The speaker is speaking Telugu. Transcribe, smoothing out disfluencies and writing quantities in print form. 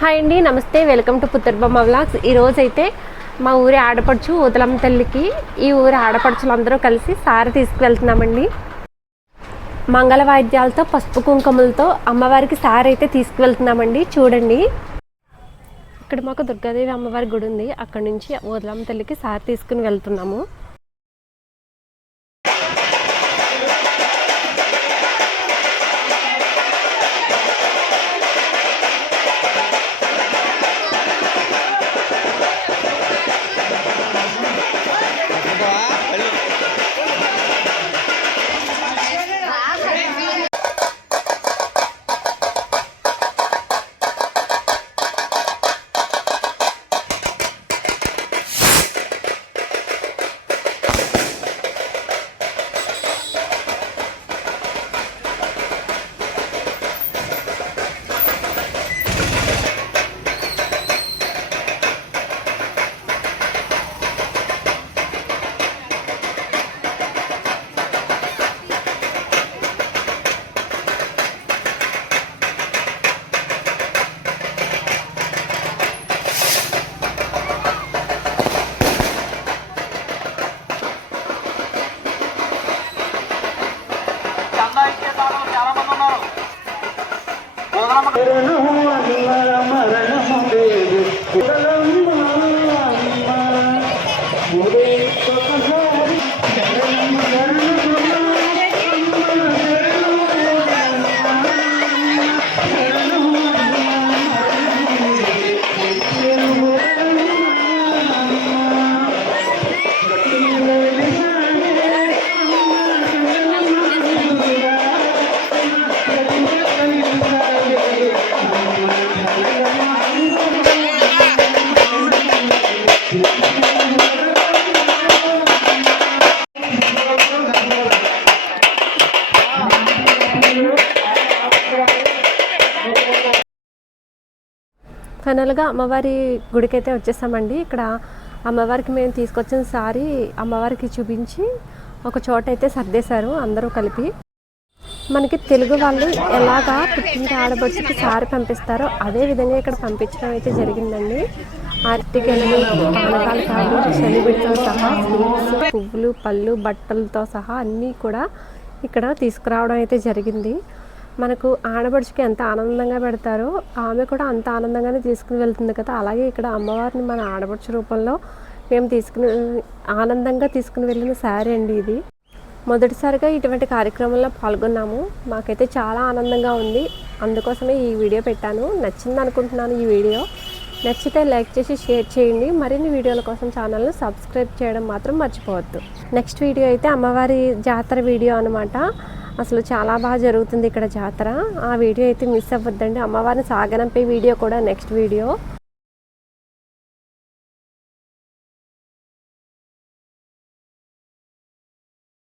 హాయ్ అండి, నమస్తే, వెల్కమ్ టు పుత్తూరుబొమ్మ వ్లాగ్స్. ఈరోజు అయితే మా ఊరి ఆడపడుచు ఊదలమ్మ తల్లికి ఈ ఊరి ఆడపడుచులందరూ కలిసి సారి తీసుకువెళ్తున్నామండి. మంగళ వాయిద్యాలతో పసుపు కుంకుమలతో అమ్మవారికి సారి అయితే తీసుకువెళ్తున్నామండి. చూడండి, ఇక్కడ మాకు దుర్గాదేవి అమ్మవారి గుడి ఉంది. అక్కడ నుంచి ఊదలమ్మ తల్లికి సారి తీసుకుని వెళ్తున్నాము. ఫైనల్గా అమ్మవారి గుడికి అయితే వచ్చేసామండి. ఇక్కడ అమ్మవారికి మేము తీసుకొచ్చిన సారీ అమ్మవారికి చూపించి ఒక చోట అయితే సర్దేశారు అందరూ కలిపి. మనకి తెలుగు వాళ్ళు ఎలాగా పుట్టింటి ఆడబడుచుకి సారీ పంపిస్తారో అదే విధంగా ఇక్కడ పంపించడం అయితే జరిగిందండి. అరటిగెలలు, పానకాల కాయలు, చలివిడితో సహా స్వీట్స్, పువ్వులు, పళ్ళు, బట్టలతో సహా అన్నీ కూడా ఇక్కడ తీసుకురావడం అయితే జరిగింది. మనకు ఆడపడుచుకి ఎంత ఆనందంగా పెడతారో ఆమె కూడా అంత ఆనందంగానే తీసుకుని వెళ్తుంది కదా. అలాగే ఇక్కడ అమ్మవారిని మన ఆడపడుచు రూపంలో మేము ఆనందంగా తీసుకుని వెళ్ళిన శారీ అండి ఇది. మొదటిసారిగా ఇటువంటి కార్యక్రమంలో పాల్గొన్నాము. మాకైతే చాలా ఆనందంగా ఉంది. అందుకోసమే ఈ వీడియో పెట్టాను. నచ్చింది అనుకుంటున్నాను ఈ వీడియో. నచ్చితే లైక్ చేసి షేర్ చేయండి. మరిన్ని వీడియోల కోసం ఛానల్ని సబ్స్క్రైబ్ చేయడం మాత్రం మర్చిపోవద్దు. నెక్స్ట్ వీడియో అయితే అమ్మవారి జాతర వీడియో అనమాట. అసలు చాలా బాగా జరుగుతుంది ఇక్కడ జాతర. ఆ వీడియో అయితే మిస్ అవ్వద్దండి. అమ్మవారిని సాగనంపే వీడియో కూడా నెక్స్ట్ వీడియో.